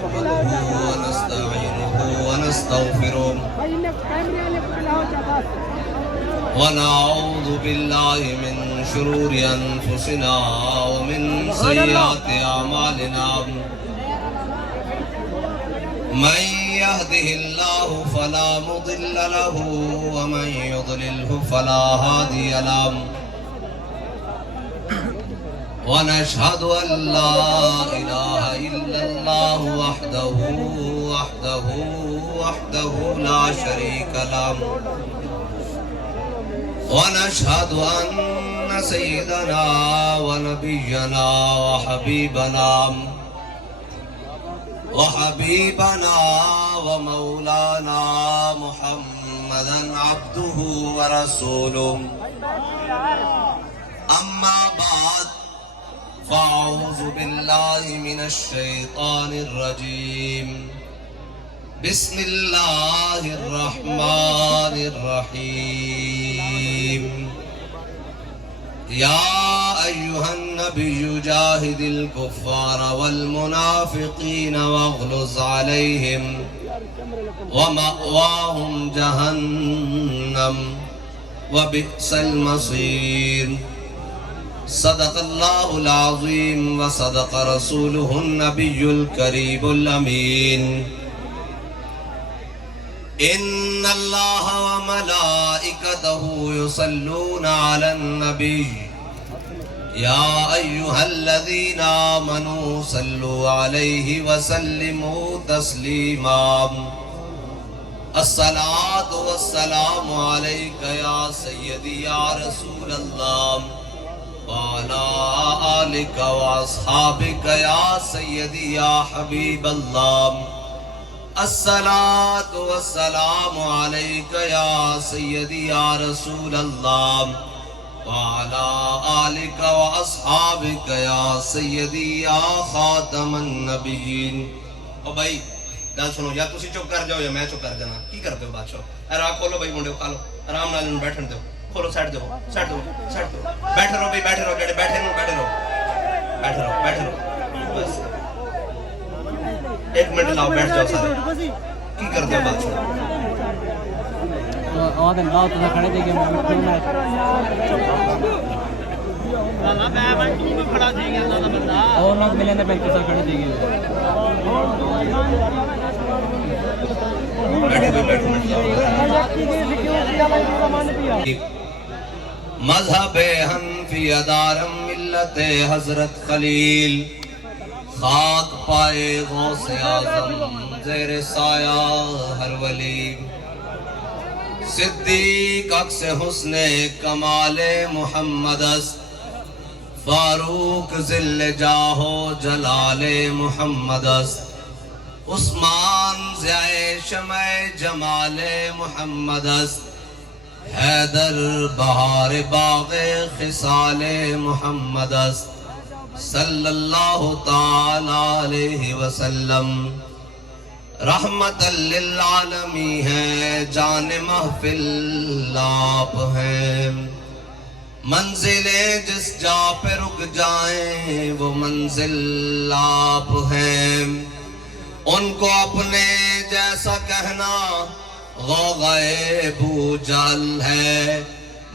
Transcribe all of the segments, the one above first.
نحمده ونستعينه ونستغفره ونعوذ بالله من شرور أنفسنا ومن سيئات أعمالنا من يهده الله فلا مضل له ومن يضلله فلا هادي له ونشهد أن لا إله إلا الله وحده لا شريك له ونشهد أن سيدنا ونبينا وحبيبنا ومولانا محمدا عبده ورسوله أما بعد فأعوذ بالله من الشيطان الرجيم بسم الله الرحمن الرحيم يا أيها النبي جاهد الكفار والمنافقين واغلظ عليهم ومأواهم جهنم وبئس المصير صدق الله العظيم وصدق رسوله النبي الكريم الأمين إن الله وملائكته يصلون على النبي يا أيها الذين آمنوا صلوا عليه وسلموا تسليما الصلاة والسلام عليك يا سيدي يا رسول الله وعلى آلك وأصحابك يا سيدي يا حبيب الله الصلاة والسلام عليك يا سيدي يا رسول الله وعلى آلك وأصحابك يا سيدي يا خاتم النبيين. او بھائی گل سنو، یا تسی چپ کر جاؤ یا میں چپ کر جانا. کی کرتے ہو بادشاہ؟ راہ کھولو بھائی، منڈے کھا لو آرام نال، بیٹھن دو، کھولو، سیٹ دو، بیٹھے رہو بھائی، بیٹھے رہو، جڑے بیٹھے رہو بس ایک منٹ لاؤ، بیٹھ جاؤ سارے. کی کرتے ہو بادشاہ؟ مذہب حنفی دارم ملت حضرت خلیل، خاک پائے غوث اعظم زیر سایہ ہر ولی، صدیق عکس حسن کمال محمد است، فاروق ذل جاہ و جلال محمد است، عثمان ضیاء شمع جمال محمد است، حیدر بہار باغ خصال محمد است، صلی اللہ تعالی علیہ وسلم. رحمت للعالمی ہے، جان محفل آپ ہیں، منزلیں جس جا پہ رک جائیں وہ منزل آپ ہیں، ان کو اپنے جیسا کہنا غوغائے بو جال ہے،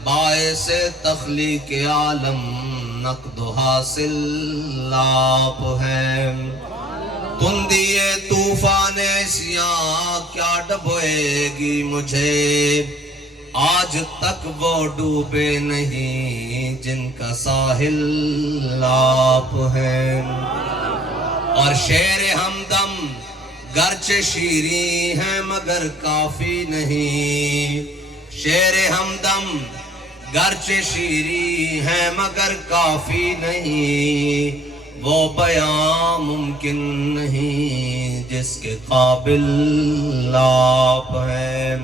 باعث تخلیق عالم نقد و حاصل آپ ہیں. تندیے طوفان سیاہ کیا ڈبوئے گی مجھے، آج تک وہ ڈوبے نہیں جن کا ساحل آپ ہیں. اور شعر ہمدم گرچہ شیریں ہیں مگر کافی نہیں، شعر ہمدم گرچہ شیریں ہیں مگر کافی نہیں، وہ بیان ممکن نہیں جس کے قابل آپ ہیں.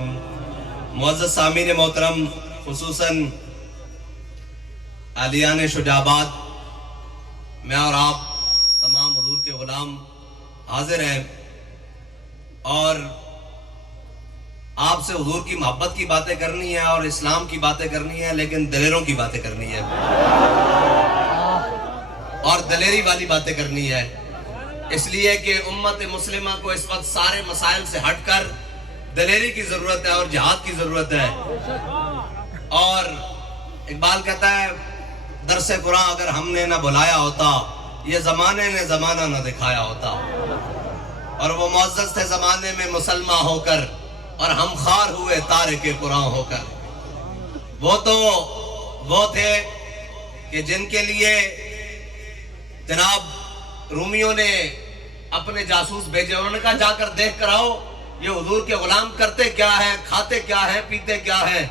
معزز سامعین محترم، خصوصاً اہلیان شجاعت، میں اور آپ تمام حضور کے غلام حاضر ہیں اور آپ سے حضور کی محبت کی باتیں کرنی ہے اور اسلام کی باتیں کرنی ہے، لیکن دلیروں کی باتیں کرنی ہے اور دلیری والی باتیں کرنی ہے. اس لیے کہ امت مسلمہ کو اس وقت سارے مسائل سے ہٹ کر دلیری کی ضرورت ہے اور جہاد کی ضرورت ہے. اور اقبال کہتا ہے درس قرآن اگر ہم نے نہ بلایا ہوتا یہ زمانے نے زمانہ نہ دکھایا ہوتا. اور وہ معزز تھے زمانے میں مسلمان ہو کر اور ہم خار ہوئے تارک قرآن ہو کر. وہ تو وہ تھے کہ جن کے لیے جناب رومیوں نے اپنے جاسوس بھیجے. انہوں نے کہا جا کر دیکھ کر آؤ یہ حضور کے غلام کرتے کیا ہیں, کھاتے کیا ہیں, پیتے کیا ہیں.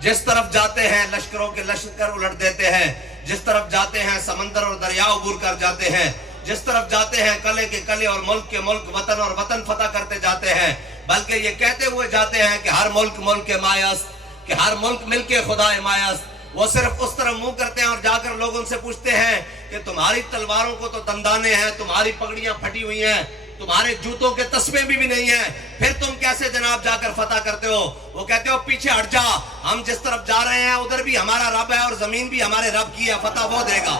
جس طرف جاتے ہیں لشکروں کے لشکر الٹ دیتے ہیں, جس طرف جاتے ہیں سمندر اور دریا عبور کر جاتے ہیں, جس طرف جاتے ہیں قلعے کے قلعے اور ملک کے ملک, وطن اور وطن فتح کرتے جاتے ہیں. بلکہ یہ کہتے ہوئے جاتے ہیں کہ ہر ملک ملک کے مایست, کہ ہر ملک مل کے خدا مایست. وہ صرف اس طرف منہ کرتے ہیں اور جا کر لوگوں سے پوچھتے ہیں کہ تمہاری تلواروں کو تو دندانے ہیں, تمہاری پگڑیاں پھٹی ہوئی ہیں, تمہارے جوتوں کے تسمے بھی نہیں ہیں, پھر تم کیسے جناب جا کر فتح کرتے ہو؟ وہ کہتے ہو پیچھے ہٹ جا, ہم جس طرف جا رہے ہیں ادھر بھی ہمارا رب ہے اور زمین بھی ہمارے رب کی ہے, فتح وہ دے گا.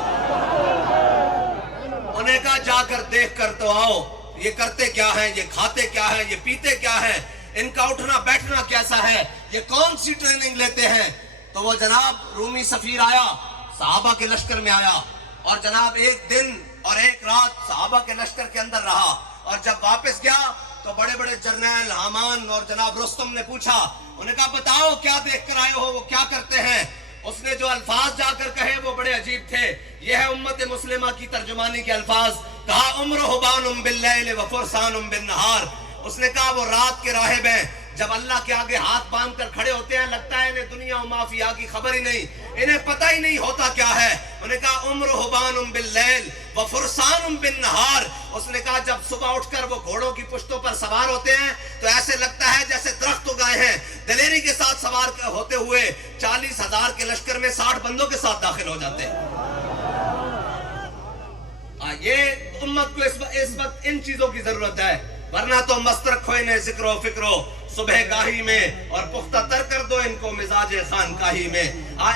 انہیں کہا جا کر دیکھ کر تو آؤ یہ کرتے کیا ہیں, یہ کھاتے کیا ہیں, یہ پیتے کیا ہیں, ان کا اٹھنا بیٹھنا کیسا ہے, یہ کون سی ٹریننگ لیتے ہیں. تو وہ جناب رومی سفیر آیا, صحابہ کے لشکر میں آیا اور جناب ایک دن اور ایک رات صحابہ کے لشکر کے اندر رہا. اور جب واپس گیا تو بڑے بڑے جرنیل حامان اور جناب رستم نے پوچھا, انہیں کہا بتاؤ کیا دیکھ کر آئے ہو, وہ کیا کرتے ہیں. اس نے جو الفاظ جا کر کہے وہ بڑے عجیب تھے. یہ ہے امت مسلمہ کی ترجمانی کے الفاظ. کہا عمر حبان باللیل و فرسان بالنہار. اس نے کہا وہ رات کے راہب ہیں, جب اللہ کے آگے ہاتھ باندھ کر کھڑے ہوتے ہیں لگتا ہے انہیں دنیا و مافیا کی خبر ہی نہیں, انہیں پتہ ہی نہیں ہوتا کیا ہے. انہیں کہا عمر حبان باللیل و فرسان بالنہار. اس نے کہا جب صبح اٹھ کر وہ گھوڑوں کی پشتوں پر سوار ہوتے ہیں تو ایسے لگتا ہے جیسے درخت اگائے ہیں. دلیری کے ساتھ سوار ہوتے ہوئے 40,000 کے لشکر میں 60 بندوں کے ساتھ داخل ہو جاتے ہیں. یہ امت کو اس وقت ان چیزوں کی ضرورت ہے, ورنہ تو مست رکھو انہیں ذکر و فکرو صبح گاہی میں اور پختہ تر کر دو ان کو مزاج خانقاہی میں.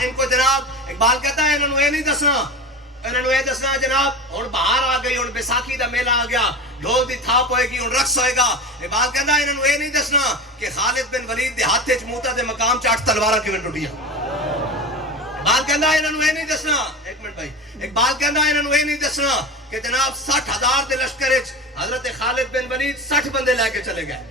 ان کو جناب اقبال کہتا ہے انہوں نے نہیں دسنا جناب ہن بہار آ گئی, ہن بیساکھی دا میلہ آ گیا, ڈھول دی تھاپ ہوئے گی, ہن رقص ہوئے گا. اقبال کہتا ہے انہوں نے نہیں دسنا کہ خالد بن ولید دے ہاتھ وچ موتا دے مقام 8 تلواراں کیویں ٹٹیاں. اقبال کہتا ہے انہوں نے نہیں دسنا, ایک منٹ بھائی, اقبال کہتا ہے انہوں نے نہیں دسنا کہ جناب 60,000 دے لشکر وچ حضرت خالد بن ولید 60 بندے لے کے چلے گئے,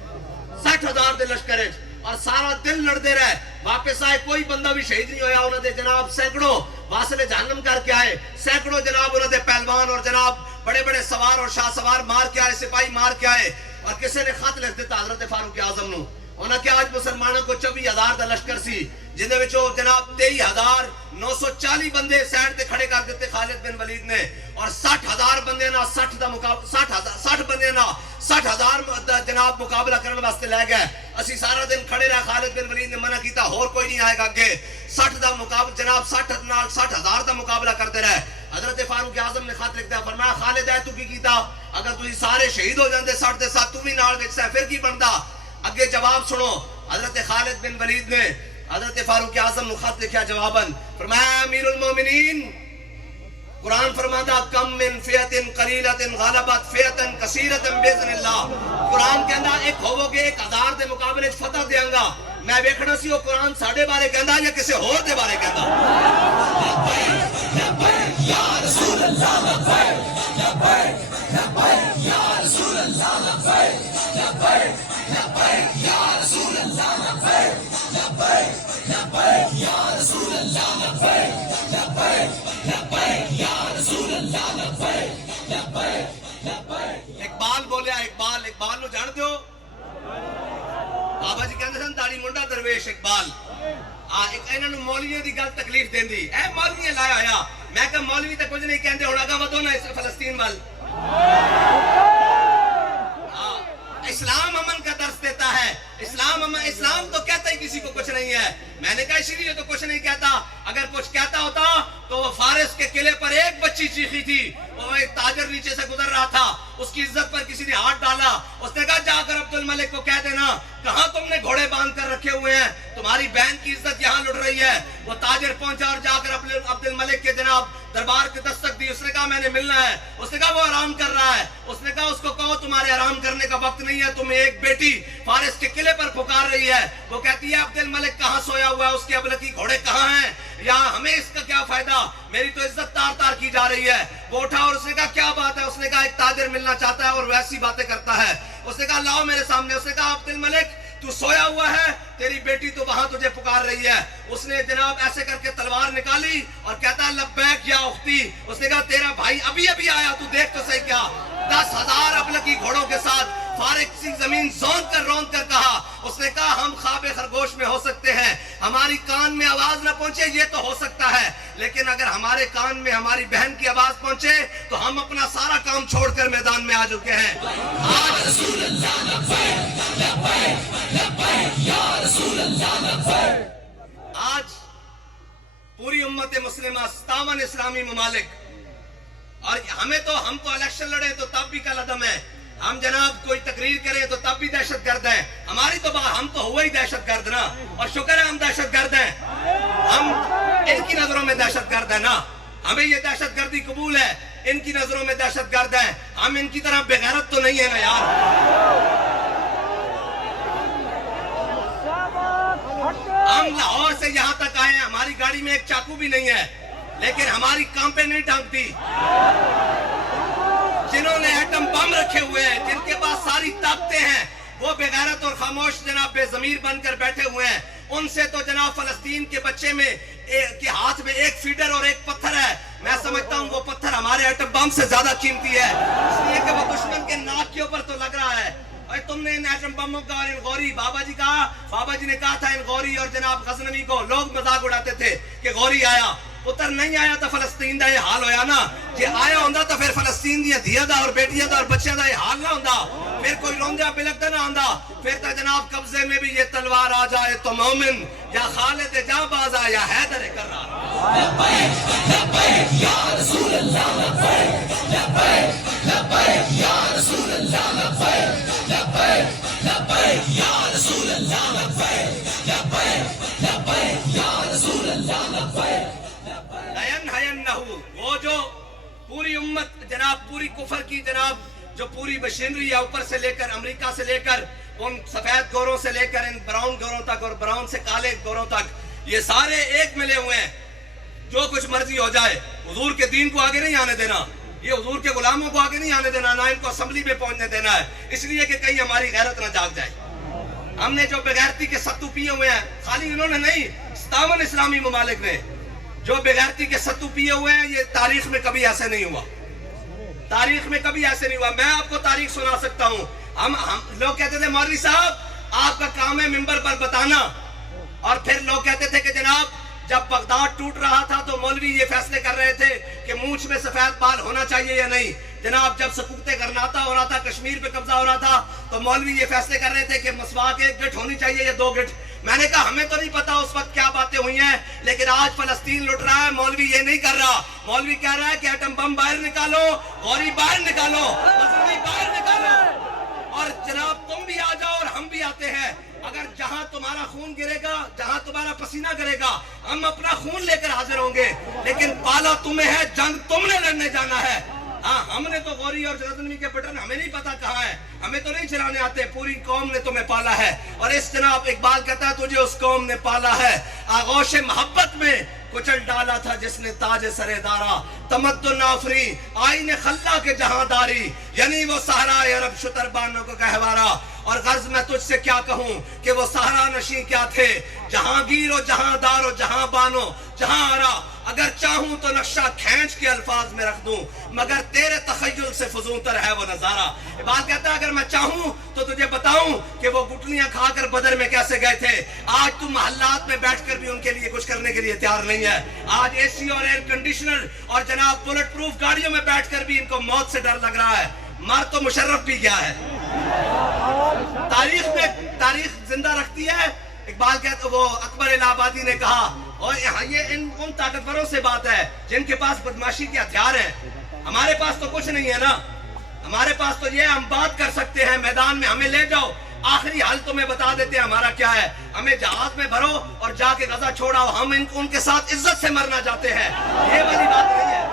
60,000 دے لشکر وچ, اور سارا دل لڑتے رہے, واپس آئے کوئی بندہ بھی شہید نہیں ہویا. انہوں نے جناب سینکڑوں واصل جہنم کر کے آئے, سینکڑوں جناب انہوں نے پہلوان اور جناب بڑے بڑے سوار اور شاہ سوار مار کے آئے, سپاہی مار کے آئے. اور کسی نے خط لکھ دیتا حضرت فاروق اعظم نو, انہوں نے کہ آج مسلمانوں کو 24,000 دا لشکر سی, جنہیں وچوں جناب 23,940 بندے سائڈ تے کھڑے کر دیتے خالد بن ولید نے, اور 60,000 بندے نا 60 دا مقابلہ 60 بندے نا 60,000 جناب مقابلہ کرنے واسطے لے گئے. اسی سارا دن کھڑے رہے, خالد بن ولید نے منع کیتا اور کوئی نہیں آئے گا اگے. 60 دا مقابلہ جناب 60,000 دا مقابلہ کرتے رہے. حضرت فاروق اعظم نے خط لکھ دیا, فرمایا خالد ہے تو کی کیتا, اگر تسی سارے شہید ہو جاندے 60 دے ساتھ تو بھی نال وچ پھر کی بندا. اگے جواب سنو, حضرت خالد بن ولید نے حضرت فاروق اعظم نے خط لکھا جواباً, فرمایا امیر المومنین, قرآن فرماتا کم من فیعت قلیلت غلبت فیعت کثیرت باذن اللہ. قرآن کہندا ایک ہوو گے 1,000 دے مقابلے فتح دیاں گا. میں ویکھنا سی وہ قرآن ساڈے بارے کہندا یا کسی ہور دے بارے کہندا. لبیک لبیک یا رسول اللہ, لبیک لبیک لبیک یا رسول اللہ, لبیک لبیک لبیک یا رسول اللہ, لبیک لبیک لبیک یا رسول اللہ, لبیک لبیک لبیک یا رسول اللہ, لبیک لبیک لبیک. اقبال بولیا, اقبال نو جان دیو, بابا جی کہندے سن داڑھی منڈا درویش اقبال. انہاں نو مولویوں دی گل تکلیف دیندی, اے مولوی لایا آیا. میں کہ مولوی تے کچھ نہیں کہندے, ہن اگا ودو نا فلسطین وال. اسلام امن کا درس دیتا ہے, اسلام تو کہتا ہی کسی کو کچھ نہیں ہے. میں نے کہا اسی لیے تو کچھ نہیں کہتا, اگر کچھ کہتا ہوتا تو وہ فارس کے قلعے پر ایک بچی چیخی تھی, وہ ایک تاجر نیچے سے گزر رہا تھا, اس کی عزت پر کسی نے ہاتھ ڈالا, اس نے کہا جا کر عبد الملک کو کہہ دینا کہاں تم نے گھوڑے باندھ کر رکھے ہوئے ہیں, تمہاری بہن کی عزت یہاں لٹ رہی ہے. وہ تاجر پہنچا اور جا کر عبد الملک کے جناب دربار کی دستک دی. اس نے کہا میں نے ملنا ہے. اس نے کہا وہ آرام کر رہا ہے. اس نے کہا اس کو کہو تمہارے آرام کرنے کا وقت نہیں ہے, تمہیں ایک بیٹی فارس کے قلعے پر پکار رہی ہے. وہ کہتی ہے عبد الملک کہاں سویا ہوا ہے, اس کے ابلکی گھوڑے کہاں ہیں, یا ہمیں اس کا کیا فائدہ, میری تو عزت تار تار کی جا رہی ہے. وہ اٹھا اور اس نے کہا کیا بات ہے. اس نے کہا ایک تاجر ملنا چاہتا ہے اور ویسی باتیں کرتا ہے. اس نے کہا لاؤ میرے سامنے. اس نے کہا عبد الملک تو سویا ہوا ہے, تیری بیٹی تو وہاں تجھے پکار رہی ہے. اس نے جناب ایسے کر کے تلوار نکالی اور کہتا ہے لبیک یا اختی. اس نے کہا تیرا بھائی ابھی ابھی آیا, تو دیکھ تو صحیح. کیا 10,000 ابلکی گھوڑوں کے ساتھ فارغ سی زمین روند کر کہا. اس نے کہا ہم خواب خرگوش میں ہو سکتے ہیں, ہماری کان میں آواز نہ پہنچے یہ تو ہو سکتا ہے, لیکن اگر ہمارے کان میں ہماری بہن کی آواز پہنچے تو ہم اپنا سارا کام چھوڑ کر میدان میں آ چکے ہیں. آج پوری امت مسلمہ 57 اسلامی ممالک, اور ہم تو الیکشن لڑے تو تب بھی کل عدم ہے, ہم جناب کوئی تقریر کریں تو تب بھی دہشت گرد ہیں. ہماری تو ہم تو ہوئے ہی دہشت گرد نا, اور شکر ہے ہم دہشت گرد ہیں. ہم ان کی نظروں میں دہشت گرد ہیں نا, ہمیں یہ دہشت گردی قبول ہے. ان کی نظروں میں دہشت گرد ہیں, ہم ان کی طرح بے غیرت تو نہیں ہے نا یار. ہم لاہور سے یہاں تک آئے ہیں, ہماری گاڑی میں ایک چاقو بھی نہیں ہے, لیکن ہماری کانپیں نہیں ٹانگتی. جنہوں نے ایٹم بم رکھے ہوئے ہیں, جن کے پاس ساری طاقتیں ہیں, وہ بے غیرت اور خاموش جناب بے ضمیر بن کر بیٹھے ہوئے ہیں. ان سے تو جناب فلسطین کے بچے میں کے ہاتھ میں ایک فیڈر اور ایک پتھر ہے. میں سمجھتا ہوں وہ پتھر ہمارے ایٹم بم سے زیادہ قیمتی ہے, اس لیے کہ وہ دشمن کے ناک کے اوپر تو لگ رہا ہے. تم نے ان ایٹم بموں کا اور ان غوری, بابا جی نے کہا تھا ان غوری اور جناب غزنوی کو لوگ مذاق اڑاتے تھے کہ غوری آیا, پتر نہیں آیا تو فلسطین دا یہ حال ہویا نا. جی آیا ہوندا تو پھر فلسطین دیا دھیاں دا اور بیٹیاں دا اور بچیاں دا یہ حال نہ ہوندا, پھر کوئی روندہ بلکتا نہ ہوندا. پھر تو جناب قبضے میں بھی یہ تلوار آ جائے تو مومن, یا خالد جاں باز آ یا حیدر کرار. لبیک لبیک یا رسول اللہ, لبیک لبیک لبیک یا رسول اللہ, لبیک لبیک لبیک یا رسول اللہ, لبیک لبیک لبیک یا رسول اللہ, لبیک. وہ جو پوری امت جناب پوری کفر کی جناب جو پوری مشینری ہے, اوپر سے لے کر امریکہ سے لے کر ان سفید گوروں سے لے کر ان براؤن گوروں تک اور براؤن سے کالے گوروں تک, یہ سارے ایک ملے ہوئے ہیں. جو کچھ مرضی ہو جائے, حضور کے دین کو آگے نہیں آنے دینا, یہ حضور کے غلاموں کو آگے نہیں آنے دینا, نہ ان کو اسمبلی میں پہنچنے دینا ہے, اس لیے کہ کہیں ہماری غیرت نہ جاگ جائے. ہم نے جو بغیرتی کے ستو پیے ہوئے ہیں, خالی انہوں نے نہیں, 57 اسلامی ممالک نے جو بغیرتی کے ستو پیے ہوئے ہیں, یہ تاریخ میں کبھی ایسے نہیں ہوا, تاریخ میں کبھی ایسے نہیں ہوا. میں آپ کو تاریخ سنا سکتا ہوں. ہم لوگ کہتے تھے مولوی صاحب آپ کا کام ہے ممبر پر بتانا, اور پھر لوگ کہتے تھے کہ جناب جب بغداد ٹوٹ رہا تھا تو مولوی یہ فیصلے کر رہے تھے کہ مونچھ میں سفید بال ہونا چاہیے یا نہیں. جناب جب سکوت غرناطہ ہو رہا تھا, کشمیر پہ قبضہ ہو رہا تھا, تو مولوی یہ فیصلے کر رہے تھے کہ مسواک 1 گٹھ ہونی چاہیے یا 2 گٹھ. میں نے کہا ہمیں تو نہیں پتا اس وقت کیا باتیں ہوئی ہیں, لیکن آج فلسطین لٹ رہا ہے, مولوی یہ نہیں کر رہا. مولوی کہہ رہا ہے کہ ایٹم بم باہر نکالو, غوری باہر نکالو, غزنوی باہر نکالو, اور جناب تم بھی آ جاؤ اور ہم بھی آتے ہیں. اگر جہاں تمہارا خون گرے گا, جہاں تمہارا پسینہ گرے گا, ہم اپنا خون لے کر حاضر ہوں گے, لیکن پالا تمہیں ہے, جنگ تم نے لڑنے جانا ہے. ہاں ہم نے تو غوری اور غزنوی کے بٹن ہمیں نہیں پتا کہاں ہے, ہمیں تو نہیں چلانے آتے, پوری قوم نے تمہیں پالا ہے. اور اس جناب اقبال کہتا ہے تجھے اس قوم نے پالا ہے, آغوش محبت میں کچل ڈالا تھا جس نے تاج سرے دارا, تمدن آفری آئین خلا کے جہاں داری, یعنی وہ صحرائے عرب شتر بانوں کو گہوارا. اور غرض میں تجھ سے کیا کہوں کہ وہ صحرا نشین کیا تھے, جہانگیر و جہاں دار و جہاں بانو جہاں آرا. اگر چاہوں تو نقشہ کھینچ کے الفاظ میں رکھ دوں, مگر تیرے تخیل سے فزون تر ہے وہ نظارہ. اقبال کہتا ہے اگر میں چاہوں تو تجھے بتاؤں کہ وہ گٹلیاں کھا کر بدر میں کیسے گئے تھے. آج تم محلات میں بیٹھ کر بھی ان کے لیے کچھ کرنے کے لیے تیار نہیں ہے. آج اے سی اور ایئر کنڈیشنر اور جناب بلٹ پروف گاڑیوں میں بیٹھ کر بھی ان کو موت سے ڈر لگ رہا ہے. مر تو مشرف بھی گیا ہے. تاریخ زندہ رکھتی ہے. اقبال کہتا وہ اکبر الہ آبادی نے کہا, اور یہ ان طاقتوروں سے بات ہے جن کے پاس بدماشی کے ہتھیار ہیں. ہمارے پاس تو کچھ نہیں ہے نا, ہمارے پاس تو یہ ہم بات کر سکتے ہیں میدان میں, ہمیں لے جاؤ, آخری حل تمہیں بتا دیتے ہیں ہمارا کیا ہے. ہمیں جہاز میں بھرو اور جا کے غزہ چھوڑاؤ, ہم ان کے ساتھ عزت سے مرنا چاہتے ہیں. یہ والی بات نہیں ہے.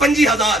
25000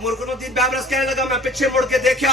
ਮੁਰਕਨੁਦੀਨ ਬੈਬਰਸ ਕਹਿਣ ਲੱਗਾ ਮੈਂ ਪਿੱਛੇ ਮੁੜ ਕੇ ਦੇਖਿਆ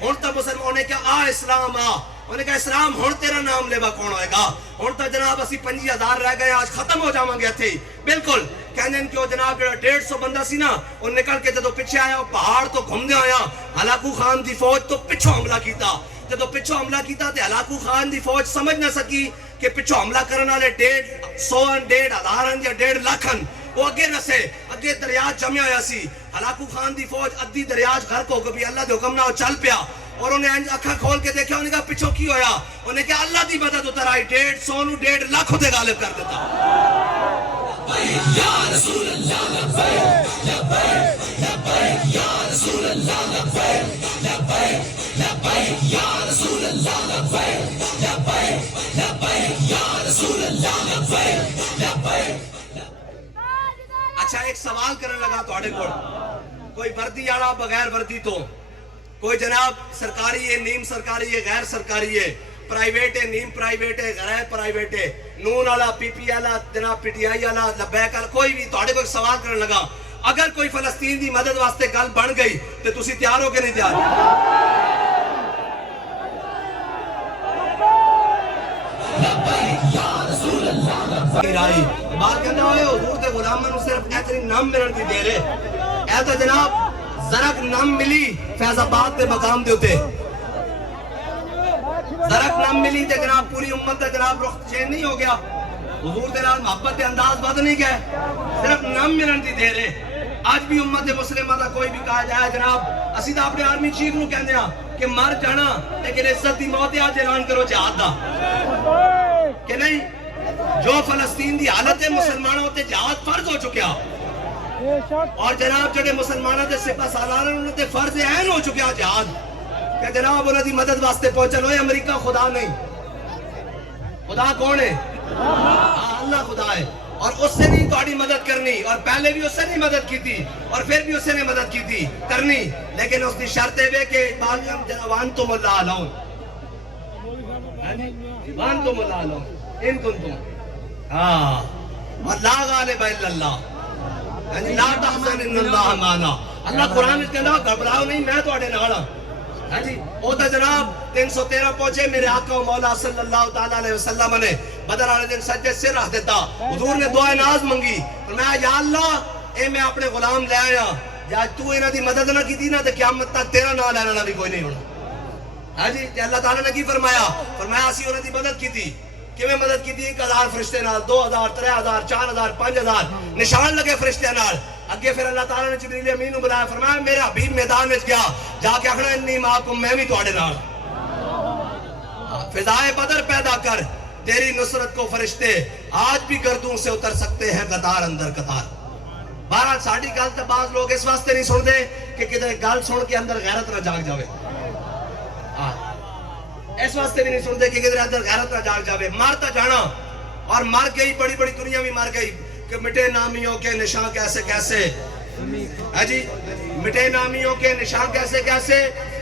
ਹੁਣ ਤਾਂ ਮੁਸਲਮਾਨ ਨੇ ਕਿਹਾ ਆ ਇਸਲਾਮ ਆ ਉਹਨੇ ਕਿਹਾ ਇਸਲਾਮ ਹੁਣ ਤੇਰਾ ਨਾਮ ਲੈਵਾ ਕੌਣ ਹੋਏਗਾ ਹੁਣ ਤਾਂ ਜਨਾਬ ਅਸੀਂ 5000 ਰਹਿ ਗਏ ਅੱਜ ਖਤਮ ਹੋ ਜਾਵਾਂਗੇ ਇੱਥੇ ਹੀ ਬਿਲਕੁਲ ਕਹਿੰਦੇ ਨੇ ਕਿ ਉਹ ਜਨਾਬ ਜਿਹੜਾ 150 ਬੰਦਾ ਸੀ ਨਾ ਉਹ ਨਿਕਲ ਕੇ ਜਦੋਂ ਪਿੱਛੇ ਆਇਆ ਉਹ ਪਹਾੜ ਤੋਂ ਘੁੰਮਦੇ ਆਇਆ ਹਲਾਕੂ ਖਾਨ ਦੀ ਫੌਜ ਤੋਂ ਪਿੱਛੋਂ ਹਮਲਾ ਕੀਤਾ ਜਦੋਂ ਪਿੱਛੋਂ ਹਮਲਾ ਕੀਤਾ ਤੇ ਹਲਾਕੂ ਖਾਨ ਦੀ ਫੌਜ ਸਮਝ ਨਾ ਸਕੀ ਕਿ ਪਿੱਛੋਂ ਹਮਲਾ ਕਰਨ ਵਾਲੇ 150 1,500 ਜਾਂ 1.5 ਲੱਖ وہ اگے نسے اگے دریا جمع ہویا سی ہلاکو خان دی فوج ادھی دریا غرق ہو گئی اللہ دے حکم نال چل پیا اور انہیں اکھاں کھول کے دیکھا انہیں کہا پیچھے کی ہویا انہیں کہا اللہ دی مدد اتر آئی 150 نو 1.5 لاکھ تے غالب کر دیتا یا رسول اللہ لبیک لبیک لبیک یا رسول اللہ لبیک لبیک لبیک یا رسول اللہ لبیک لبیک لبیک یا رسول اللہ لبیک لبیک اچھا ایک سوال کرنے لگا تھوڑے کو کوئی وردی والا بغیر وردی تو کوئی جناب سرکاری ہے نیم سرکاری ہے غیر سرکاری ہے پرائیویٹ ہے نیم پرائیویٹ ہے غیر پرائیویٹ ہے نون والا پی پی والا جناب پی ٹی آئی والا لبیک والا کوئی بھی تھوڑے کو ایک سوال کرنے لگا اگر کوئی فلسطین دی مدد واسطے گل بن گئی تو تسی تیار ہو کے نہیں تیار بات کرنا ہوئے حضور دے غلامہ نو صرف ایتری نام ملن دی دے رہے ایتا جناب زرک نام ملی فیض آباد دے مقام دے ہوتے زرک نام ملی تے جناب پوری امت دے جناب رخ چین نہیں ہو گیا حضور دے نال محبت دے انداز بد نہیں گئے صرف نام ملن دی دے رہے آج بھی امت مسلمہ دا کوئی بھی کہا جائے جناب اسی دا اپنے آرمی چیف نو کہندے ہیں کہ مر جانا لیکن عزت دی موت آج اعلان کرو جہاد دا کہ نہیں جو فلسطین دی حالت ہے مسلمانوں ہوتے جہاد فرض ہو چکیا اور جناب جڑے مسلمانوں دے سپہ سالار انہوں نے فرض عین ہو چکیا جہاد کہ جناب انہوں دی مدد واسطے پہنچن ہوئے امریکہ خدا نہیں خدا کون ہے اللہ خدا ہے اور اس سے نہیں تھوڑی مدد کرنی اور پہلے بھی اس سے نہیں مدد کی تھی اور پھر بھی اس سے نہیں مدد کی تھی کرنی لیکن اس کی شرط ہے کہ وانتم اللہ علون وانتم اللہ علون ان کنتم اور لا غالب الا اللہ لا تحزن ان اللہ معنا اللہ قرآن اس کے اندر گھبراؤ نہیں میں تھوڑے نال ہاں جی او تے جناب 313 پہنچے میرے آقا و مولا صلی اللہ تعالی علیہ وسلم نے بدر والے دن سجدے سر رکھ دیتا حضور نے دعا ناز منگی فرمایا یا اللہ اے میں اپنے غلام لے آیا یا تو انہاں دی مدد نہ کیتی نا تے قیامت تک تیرا نام لینا بھی کوئی نہیں ہونا ہاں جی تے اللہ تعالی نے کی فرمایا فرمایا اسی انہاں دی مدد کیتی کیویں مدد کیتی 1000 فرشتے نال 2000 3000 4000 5000 نشان لگے فرشتے نال اگے پھر اللہ تعالیٰ نے جبریل امین کو بلایا فرمایا میرا حبیب میدان وچ گیا جا کے آخنا انی معکم میں بھی تواڈے نال فضائے بدر پیدا کر تیری نصرت کو فرشتے آج بھی گردوں سے اتر سکتے ہیں قطار اندر قطار بہرحال ساڈی گل تے بعض لوگ اس واسطے نہیں سن دے کہ کدھر گل سن کے اندر غیرت نہ جاگ جاوے اس واسطے بھی نہیں سن دے کہ کدھر اندر غیرت نہ جاگ جاوے مارتا جانا اور مر گئی بڑی بڑی دنیا بھی مر گئی کہ مٹے نامیوں کے نشان کیسے کیسے ہے جی مٹے نامیوں کے نشان کیسے کیسے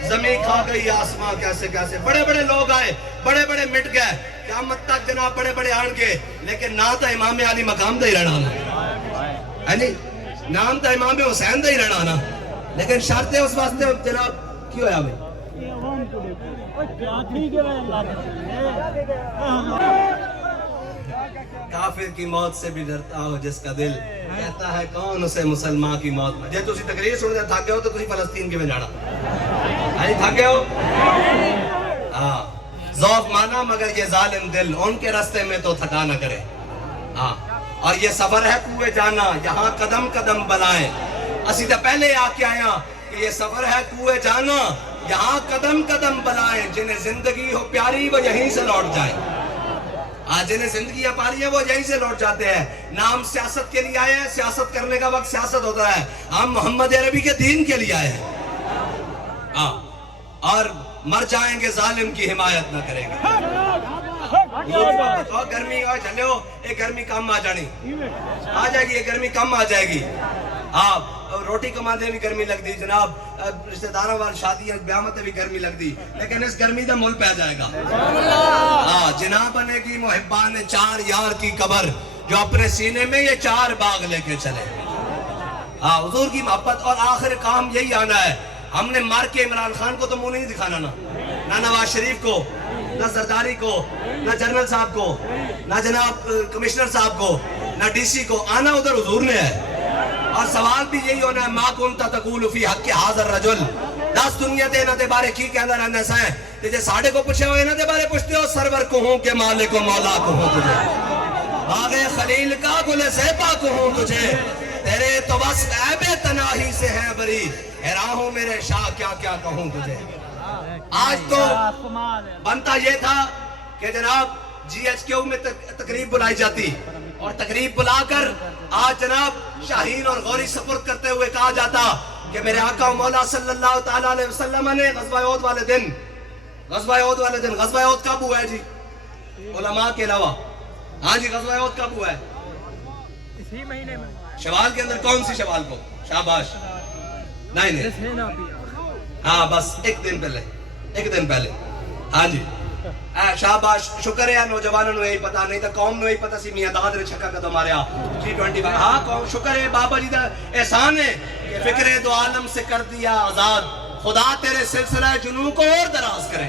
زمین کھا گئی آسمان کیسے کیسے بڑے بڑے لوگ آئے بڑے بڑے مٹ گئے قیامت تک جناب بڑے بڑے آن کے لیکن نہ تا امام علی مقام دا ہی رہنا نا ہے جی نام تا امام حسین دا ہی رہنا نا لیکن شرط ہے اس واسطے جناب کیوں ہے کافر کی موت سے بھی ڈرتا ہو جس کا دل کہتا ہے کون اسے مسلمان کی موت میں جے تسی تقریر سن دے تھک گئے ہو تو تسی فلسطین کے میں جانا ہے تھک گئے ہو ہاں ذوق مانا مگر یہ ظالم دل ان کے راستے میں تو تھکا نہ کرے ہاں اور یہ سفر ہے کوئے جانا یہاں قدم قدم بلائیں اسی تو پہلے آ کے آیا کہ یہ سفر ہے کوئے جانا یہاں قدم قدم بلائیں جنہیں زندگی ہو پیاری وہ یہیں سے لوٹ جائیں آج جنہیں زندگی پاری ہے وہ یہیں سے لوٹ جاتے ہیں نام سیاست کے لیے آئے ہیں سیاست کرنے کا وقت سیاست ہوتا ہے ہم محمد عربی کے دین کے لیے آئے ہیں اور مر جائیں گے ظالم کی حمایت نہ کریں گے گرمی آ چلے ہو ایک گرمی کم آ جانی آ جائے گی یہ گرمی کم آ جائے گی روٹی کمانے بھی گرمی لگ دی جناب رشتہ داروں وال شادی بیامت بھی گرمی لگ دی لیکن اس گرمی دا مل پہ جائے گا جناب بنے گی محبان 4 یار کی قبر جو اپنے سینے میں یہ 4 باغ لے کے چلے ہاں حضور کی محبت، اور آخر کام یہی آنا ہے. ہم نے مار کے عمران خان کو تو منہ نہیں دکھانا نا، نہ نواز شریف کو، نہ زرداری کو، نہ جنرل صاحب کو، نہ جناب کمشنر صاحب کو، نہ ڈی سی کو. آنا ادھر حضور نے ہے. اور سوال بھی یہی ہونا ہے ما کنت تقول فی حق ھذا الرجل، دس دنیا تے انہاں دے بارے کی کہندا رہنا سا تے جے ساڈے کو پوچھے ہو انہاں دے بارے پوچھتے ہو، سرور کو ہوں کہ مالک و مولا کو ہوں تجھے، باغ خلیل کا گل زیبا کو ہوں تجھے، تیرے تو بس عیب تناہی سے ہے بری، حیران ہوں میرے شاہ کیا کیا کہوں تجھے. آج تو بنتا یہ تھا کہ جناب جی ایچ کیو میں تقریب بلائی جاتی، اور تقریب بلا کر آج جناب شاہین اور غوری سپرد کرتے ہوئے کہا جاتا کہ میرے آقا و مولا صلی اللہ تعالیٰ علیہ وسلم نے غزوہ احد والے دن، غزوہ احد کب ہوا ہے جی علماء کے علاوہ؟ ہاں جی غزوہ احد کب ہوا ہے؟ اسی مہینے میں. شوال کے اندر. کون سی شوال کو؟ شاباش. نہیں ہاں بس ایک دن پہلے. ہاں جی شاباش، شکر ہے نوجوانوں نے یہی پتا، نہیں تو قوم نے یہی پتا سی میاں داد نے چھکا قدم ماریا T20. ہاں قوم شکر ہے بابا جی دا احسان ہے کہ فکر دو عالم سے کر دیا آزاد، خدا تیرے سلسلہ جنوں کو اور دراز کرے.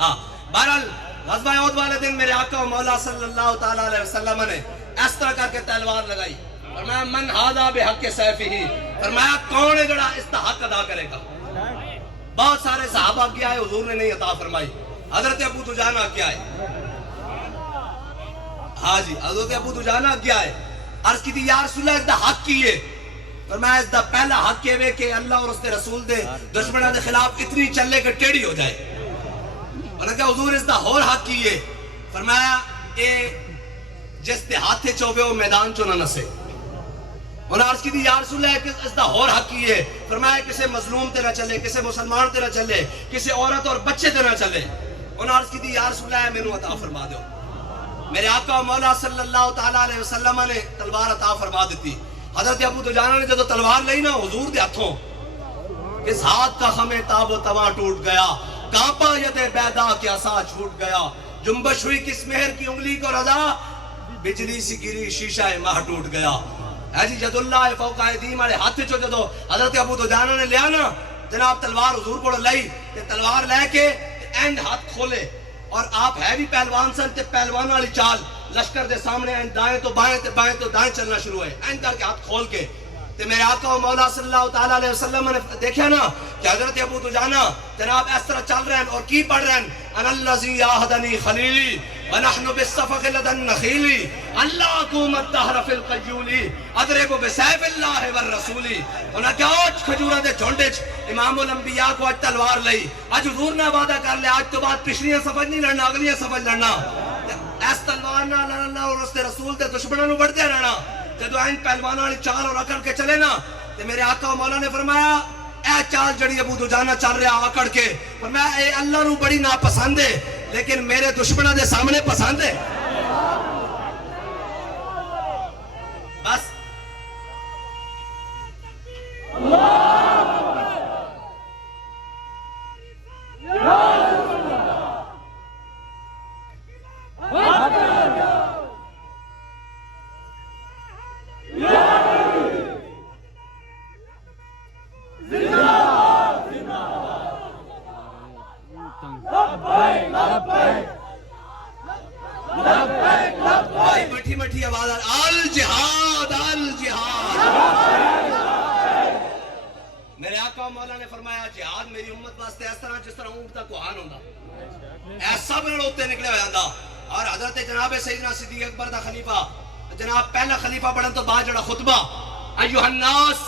ہاں بہرحال غزوہ احد والے دن میرے آقا و مولا صلی اللہ تعالیٰ علیہ وسلم نے اس طرح کر کے تلوار لگائی، فرمایا من ھذا بحق سیفہ، فرمایا کون ہے جڑا اس کا حق ادا کرے گا. بہت سارے صحابہ کیا ہے حضور نے نہیں عطا فرمائی. حضرت ابو دجانہ کیا ہے؟ ہاں جی حضرت ابو دجانہ کیا ہے؟ عرض کی تھی یا رسول اللہ اس دا حق کی ہے؟ فرمایا اس دا پہلا حق یہ ہے کہ اللہ اور اس کے رسول دے دشمنوں دے خلاف اتنی چلے کہ ٹیڑھی ہو جائے. اور کہ حضور اس دا اور حق کی ہے؟ فرمایا اے جس دے ہاتھے چوبے وہ میدان چو نہ نسے. انہوں نے عرض کی تھی یا رسول اللہ اس دا اور حق کی ہے؟ فرمایا کسے مظلوم تے نہ چلے، کسے مسلمان تے نہ چلے، کسے عورت اور بچے تے نہ چلے. انہوں نے عرض کی تھی یا رسول اللہ میں نے عطا فرما دو. میرے آقا و مولا صلی اللہ تعالیٰ علیہ وسلم نے تلوار عطا فرما دیتی. حضرت ابو دجانہ نے جب تلوار لئی نا حضور دے ہاتھوں، کس ہاتھ کا خمِ تاب و تواں ٹوٹ گیا، کانپا ید بیدا کے عصا چھوٹ گیا، جنبش ہوئی کس مہر کی انگلی کو رضا، بجلی سی گری شیشہ ماہ ٹوٹ گیا. ہے جی جد اللہ فوق ایدیم والے ہاتھ چو جدو حضرت ابو دجانہ نے لیا نا جناب تلوار حضور کو لئی تے تلوار لے کے اینڈ ہاتھ کھولے، اور آپ ہے بھی پہلوان سن تے پہلوان والی چال لشکر دے سامنے اینڈ دائیں تو بائیں تے بائیں تو دائیں چلنا شروع ہے اینڈ کر کے ہاتھ کھول کے. تے میرے آقا و مولا صلی اللہ تعالیٰ علیہ وسلم نے دیکھا نا کہ حضرت ابو دجانہ جناب اس طرح چل رہے ہیں اور کی پڑھ رہے ہیں ان الذی آہدنی خلیلی ونحن بالصفق لدن نخیلی اللہ اقوم الدہر فی القیولی اضرب بسیف اللہ والرسولی. انہاں کیا آج کھجورہ دے جھونڈے امام الانبیاء کو آج تلوار لئی، آج حضور نے وعدہ کر لیا آج تو بعد پچھلیاں سفج نہیں لڑنا اگلیاں سفج لڑنا. اس تلوار نہ لڑنا اور اس رسول دے دشمنوں نو بڑھتے رہنا. جدو این پہلوانوں والی چال اور اکڑ کے چلے نا تے میرے آقا و مولا نے فرمایا اے چال جڑی ابو دجانہ چل رہا اکڑ کے، فرمایا اے اللہ نو بڑی ناپسند ہے لیکن میرے دشمنوں دے سامنے پسند ہے. بس بھائی مٹھی مٹھی آواز الجہاد الجہاد. میرے آقا و مولا نے فرمایا جہاد میری امت واسطے اس طرح جس طرح اونٹ دا کوہان ہوندا ایسا بڑا اوتے نکلے ہو جاندا. اور حضرت جناب سیدنا صدیق اکبر دا خلیفہ جناب پہلا خلیفہ بڑھن تو بعد جڑا خطبہ ایھا الناس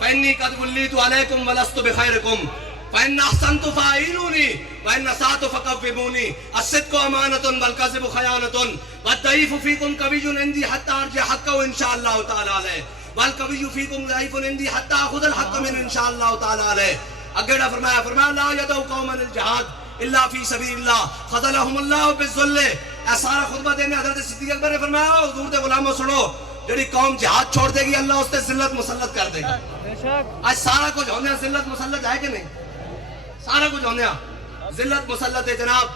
فانی قد ولیت علیکم ولست بخیرکم فإن أحسنت فأعينوني وإن أسأت فكففوني الصدق أمانة والكذب خيانة والضعيف فيكم قوي عندي حتى أرجع حقه إن شاء الله تعالى عليه والقوي فيكم ضعيف عندي حتى أخذ الحق منه إن شاء الله تعالى عليه. اگڑا فرمایا لا يدعو قوما للجهاد إلا في سبيل الله خذلهم الله بالذل. اے سارا خطبہ دینے حضرت صدیق اکبر نے فرمایا حضور دے غلاموں سنو جڑی قوم جہاد چھوڑ دے گی اللہ اس تے ذلت مسلط کر دے گا. آج سارا کچھ ہونے ذلت مسلط ہے کہ نہیں؟ سارا کچھ ہونے ذلت مسلط ہے جناب.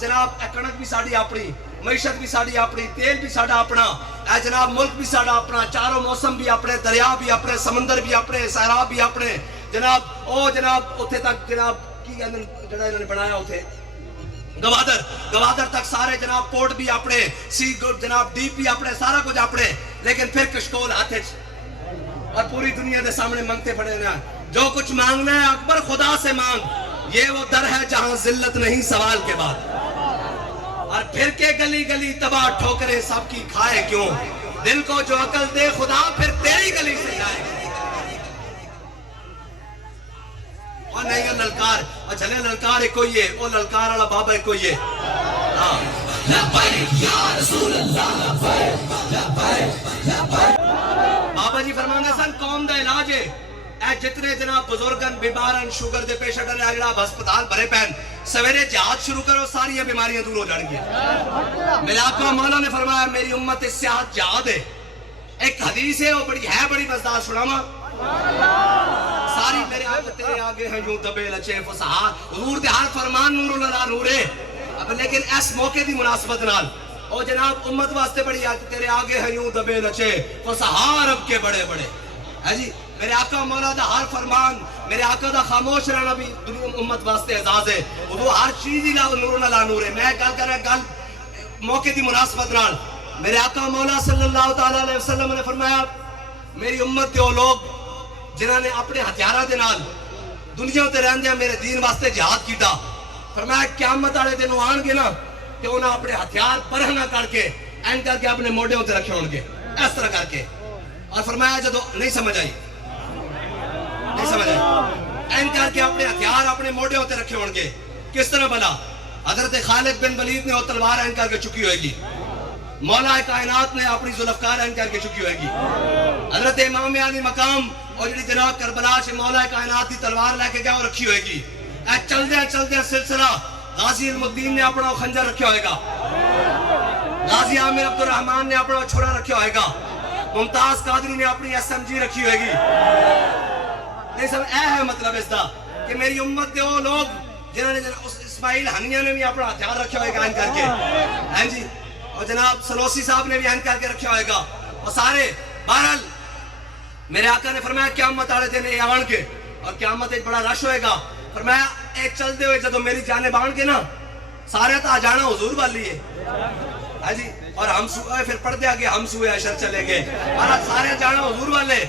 جناب کنک بھی ساڑی اپنی معیشت بھی ساڑی اپنی، تیل بھی ساڑا اپنا، اے جناب ملک بھی ساڑا اپنا، چاروں موسم بھی اپنے، دریا بھی اپنے، سمندر بھی اپنے، سیراب بھی اپنے، جناب او جناب اتھے تک جناب کی جڑا انہوں نے بنایا اتھے گوادر تک سارے جناب پورٹ بھی اپنے، سی جناب ڈیپ بھی اپنے، سارا کچھ اپنے، لیکن پھر کشکول ہاتھے اور پوری دنیا دے سامنے مانگتے پڑے نا، جو کچھ مانگنا ہے اکبر خدا سے مانگ، یہ وہ در ہے جہاں ذلت نہیں سوال کے بعد، اور پھر کے گلی گلی تباہ ٹھوکریں سب کی کھائے کیوں، دل کو جو عقل دے خدا پھر تیری گلی سے جائے، اور نہیں ہے للکار، اور چلے للکار ایک کوئی ہے، وہ للکار والا بابا ایک کوئی ہے، بابا جی فرمانے سن قوم دا علاج ہے، اے جتنے جناب بزرگن بیمارن شوگر دے پیشنٹ نے جناب ہسپتال بھرے پہن سویرے جہاد شروع کرو ساری بیماریاں دور ہو جان گیا، میرے آقا مولا نے فرمایا میری امت اس سے آج جہاد ہے، ایک حدیث ہے وہ بڑی مزدار سناما، ساری میرے آقا تیرے آگے ہیں یوں دبے لچے فسہا، حضور دے ہر فرمان نور اللہ نورے، اب لیکن اس موقع دی مناسبت نال او جناب امت واسطے بڑی آج تیرے آگے ہیں یوں دبے لچے فسہا رب کے بڑے بڑے، ہے جی میرے آقا مولا دا ہر فرمان، میرے آقا دا خاموش رہنا بھی دنیا امت واسطے اعزاز ہے، وہ ہر چیز ہی نور اللہ نور ہے، میں گل کر رہا گل موقع دی مناسبت نال، میرے آقا مولا صلی اللہ تعالیٰ علیہ وسلم نے فرمایا میری امت دے وہ لوگ جنہاں نے اپنے ہتھیاراں دے نال دنیا تے رہندیاں میرے دین واسطے جہاد کیتا، فرمایا قیامت والے دن آن گے نا تے انہاں اپنے ہتھیار برہنا کر کے این کر کے اپنے موڈیوں تے رکھے ہون گے اس طرح کر کے، اور فرمایا جدو نہیں سمجھ آئی این کر کے اپنے ہتھیار اپنے موڈیوں تے رکھے ہون گے، کس طرح بلا حضرت خالد بن ولید نے وہ تلوار این کر کے چکی ہوئے گی، مولا کائنات نے اپنی ذوالفقار این کر کے چکی ہوئے گی، حضرت امام علی مقام اور جڑی جناب کربلا سے مولا کائنات دی تلوار لے کے گیا وہ رکھی ہوئے گی، اے چل دیا سلسلہ غازی علم الدین نے اپنا خنجر رکھا ہوئے گا، غازی عامر عبد الرحمن نے اپنا چھڑا رکھا ہوئے گا، ممتاز قادری نے اپنی ایس ایم جی رکھی ہوئے گی، نہیں سب اے ہے مطلب اس دا کہ میری امت دے وہ لوگ جنہوں نے اسماعیل ہنیہ نے بھی اپنا ہتھیار رکھا ہوئے گا این کر کے، ہیں جی اور جناب سلوسی صاحب نے بھی این کر کے رکھا ہوئے گا، اور سارے بہرحال میرے آقا نے فرمایا قیامت والے دن اے آن کے اور قیامت ایک بڑا رش ہوئے گا، فرمایا ایک چلتے ہوئے جدو میری جانب آن کے نا سارے تا جانا حضور والی ہے، ہاں جی اور ہم سوئے پھر پڑھ دیا کہ ہم سوئے اشر چلے گئے، اور سارے جانا حضور والے،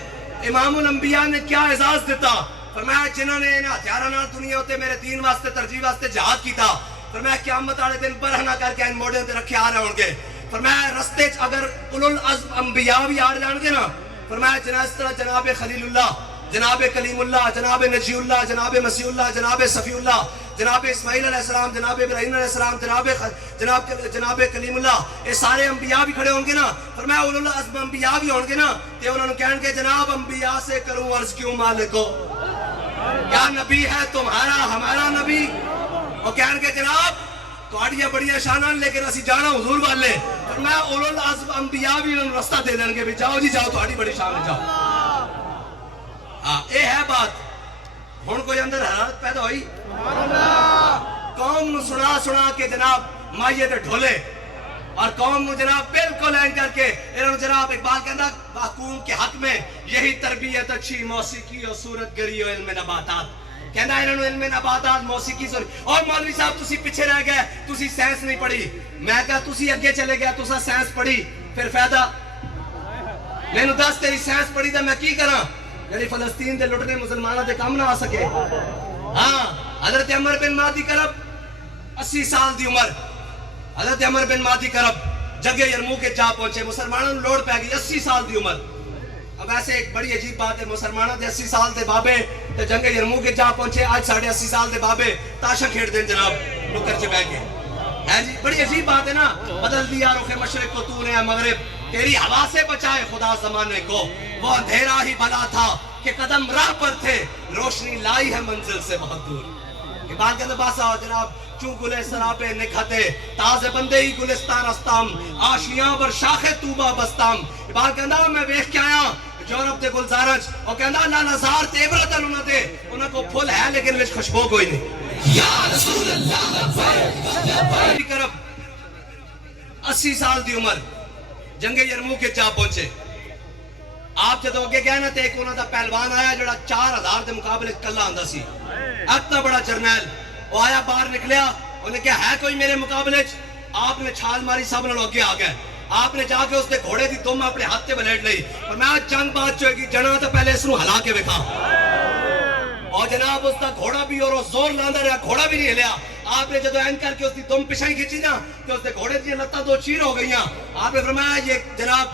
امام الانبیاء نے کیا اعزاز دیتا، فرمایا جنہوں نے ہتھیاراں دنیا ہوتے میرے دین واسطے ترجیح واسطے جہاد کیتا، فرمایا قیامت والے دن برہنا کر کے ان موڑے تے رکھے آ رہے ہوں گے، فرمایا رستے اگر اولو العزم انبیاء بھی آ جان گے نا، فرمایا جناب اس طرح جناب خلیل اللہ، جناب کلیم اللہ، جناب نجی اللہ، جناب مسیح اللہ، جناب صفی اللہ، جناب اسماعیل علیہ السلام، جناب ابراہیم علیہ السلام، جناب کلیم اللہ، یہ سارے انبیاء بھی کھڑے ہوں گے نا، فرمایا اولو العزم انبیاء بھی ہوں گے نا، تے انہوں نے کہنے کہ جناب انبیاء سے کروں عرض کیوں مالکو، کیا نبی ہے تمہارا ہمارا نبی، اور کہنے کہ جناب تواڈیاں بڑیاں شاناں لیکن اسی جانا حضور والے، فرمایا اولو العزم انبیاء بھی انہوں نے رستہ دے دیں گے بھی جاؤ جی جاؤ تواڈی بڑی شان ہے جاؤ، اے ہے بات، ہن کوئی اندر حرارت پیدا ہوئی، قوم نو سنا کے جناب مائیے تے ڈھولے، اور قوم نو جناب بالکل این کر کے انہوں جناب اقبال کہندا حکوم کے حق میں یہی تربیت اچھی موسیقی اور صورت گری اور علم نباتات، کہندا انہوں علم نباتات موسیقی اور مولوی صاحب تسی پیچھے رہ گئے، تسی سائنس نہیں پڑھی، میں کہا تسی اگے چلے گئے تسا سائنس پڑھی پھر فائدہ، میں نو دس تیری سائنس پڑھی تے میں کی کراں یعنی فلسطین دے لٹنے مسلمانوں دے کام نہ آ سکے، ہاں حضرت عمر بن مہدی کرب 80 سال دی عمر، حضرت عمر بن مہدی کرب جگہ یرموک کے جا پہنچے، مسلمانوں لوڑ پہ گئی 80 سال دی عمر، اب ایسے ایک بڑی عجیب بات ہے مسلمانوں دے 80 سال دے بابے تے جنگ یرموک کے جا پہنچے، آج 80.5 سال دے بابے تاشا کھیڑ دیں جناب نکر چ بیٹھ کے، ہے جی بڑی عجیب بات ہے نا، بدل دیا رخ مشرق کو تو نے مغرب، تیری ہوا سے بچائے خدا زمانے کو، وہ اندھیرا ہی بھلا تھا کہ قدم راہ پر تھے، روشنی لائی ہے منزل سے بہت دور، یہ بات کہتے باسا جناب چون گلے سرابے نکھتے تازے بندے ہی گلستان استام آشیاں بر شاخ توبہ بستام، یہ بات کہتا میں بیخ کے آیا یورپ دے گلزارج اور کہتا نا نظار تے عبرتن انہوں دے انہوں کو پھول ہے لیکن وچ خوشبو کوئی نہیں، یا رسول اللہ 80 سال دی عمر جنگ یرموک کے جا پہنچے. آپ جدو اگے گئے نا تے ایک انہوں دا پہلوان آیا جڑا 4000 دے مقابلے کلا آندا سی, اتنا بڑا جرنیل. وہ آیا باہر نکلیا, انہیں کہا ہے کوئی میرے مقابلے چ؟ آپ نے چھال ماری, سب نے اگے آ گئے. آپ نے جا کے اس کے گھوڑے دی دم اپنے ہاتھ تے بلیٹ لئی اور میں جنگ بات چوئے گی جنا تو پہلے اس نو ہلا کے وکھا. اور جناب اس کا گھوڑا بھی اور زور لاندا رہا, گھوڑا بھی نہیں ہلیا. آپ نے جدو این کر کے اس کی دم پچھائی کھچی نا تو اس کے گھوڑے دی لتاں دو چیر ہو گئیاں. آپ نے فرمایا یہ جناب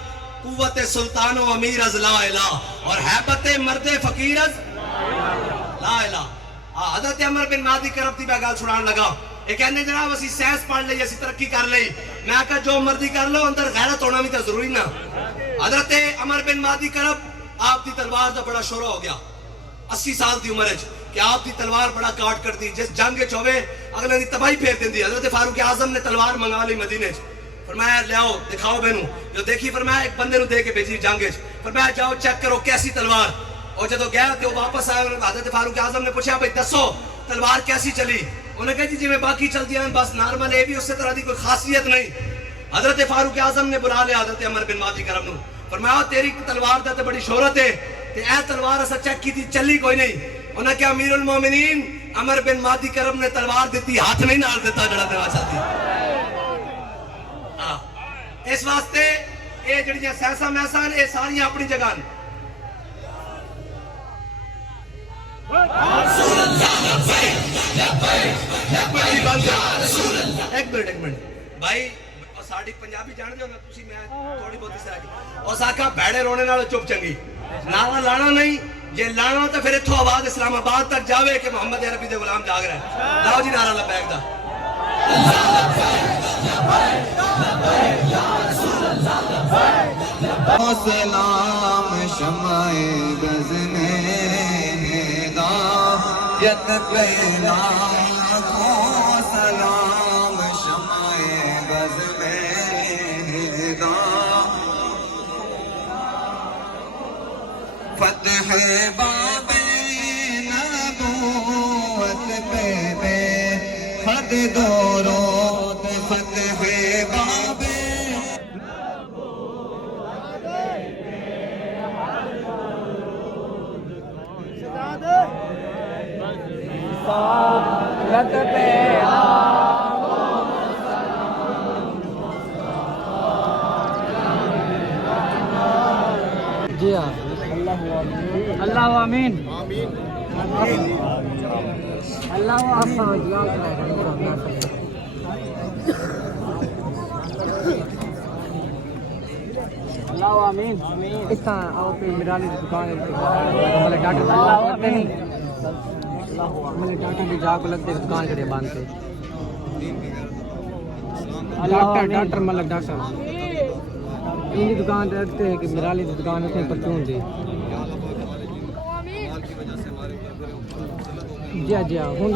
قوت سلطان و امیر از لا الہ اور حیبت مرد فقیر از لا الہ. حضرت عمر بن مہدی کرب دی میں گل سنان لگا. یہ کہنے جناب اسی سائنس پڑھ لئی, اسی ترقی کر لئی. میں کہا جو مرضی کر لو, اندر غیرت ہونا بھی تو ضروری نا. حضرت عمر بن مہدی کرب آپ دی تلوار دا بڑا شورا ہو گیا 80 سال دی عمر کہ آپ دی تلوار بڑا کاٹ کر دی. جس جنگ چوے اگلے دی تباہی پھیر دیندی. حضرت فاروق اعظم نے تلوار منگا لی مدینے چ, فرمایا لیاؤ دکھاؤ مینوں. جو دیکھی فرمایا ایک بندے نو دے کے بھیجی جنگ چ, فرمایا جاؤ چیک کرو کیسی تلوار. اور جدو گیا تو واپس آیا, حضرت فاروق اعظم نے پوچھا بھائی دسو تلوار کیسی چلی؟ انہوں نے کہا جی میں باقی چل دیا بس نارمل, ہے بھی اس سے طرح دی کوئی خاصیت نہیں. حضرت فاروق اعظم نے بلا لیا حضرت عمر بن مہدی کرم نو, فرمایا تیری تلوار دا تے بڑی شہرت ہے تے اے تلوار اسا چیک کی تھی چلی کوئی نہیں. انہوں نے کہا امیر المومنین عمر بن مہدی کرم نے تلوار دیتی, ہاتھ نہیں نال دیتا جڑا دینا چاہتی. اس واسطے اے جڑیاں سیاساں میساں اے ساری اپنی جگہ نے. ایک منٹ بھائی ساڑی پنجابی جان دے ہو نا تسی, میں تھوڑی بہت اس طرح اور ساکھا بھیڑے رونے نال چپ چنگی, نعرہ لانا نہیں. جے لانا تو پھر اتھو آواز اسلام آباد تک جاوے کہ محمد عربی دے غلام جاگ رہے ہیں. لاؤ جی نعرہ لبیک دا. سلام شمع گزنے ہدایت پہ لاکھوں سلام شمع گزنے ہدایت فتح باب نبوت پہ بے حد درود فتح باب جی ہاں اللہ آمین اللہ آمین. اس طرح آؤ پہ میرانی دکان مطلب ڈاکٹر مطلب ڈاکٹر کی جا کو لگتے دکان کے بند کے ڈاکٹر مطلب ڈاکٹر ان کی دکان رکھتے ہیں کہ میرالی کی دکان اتنے پرچون دی. جی ہاں جی ہاں ہوں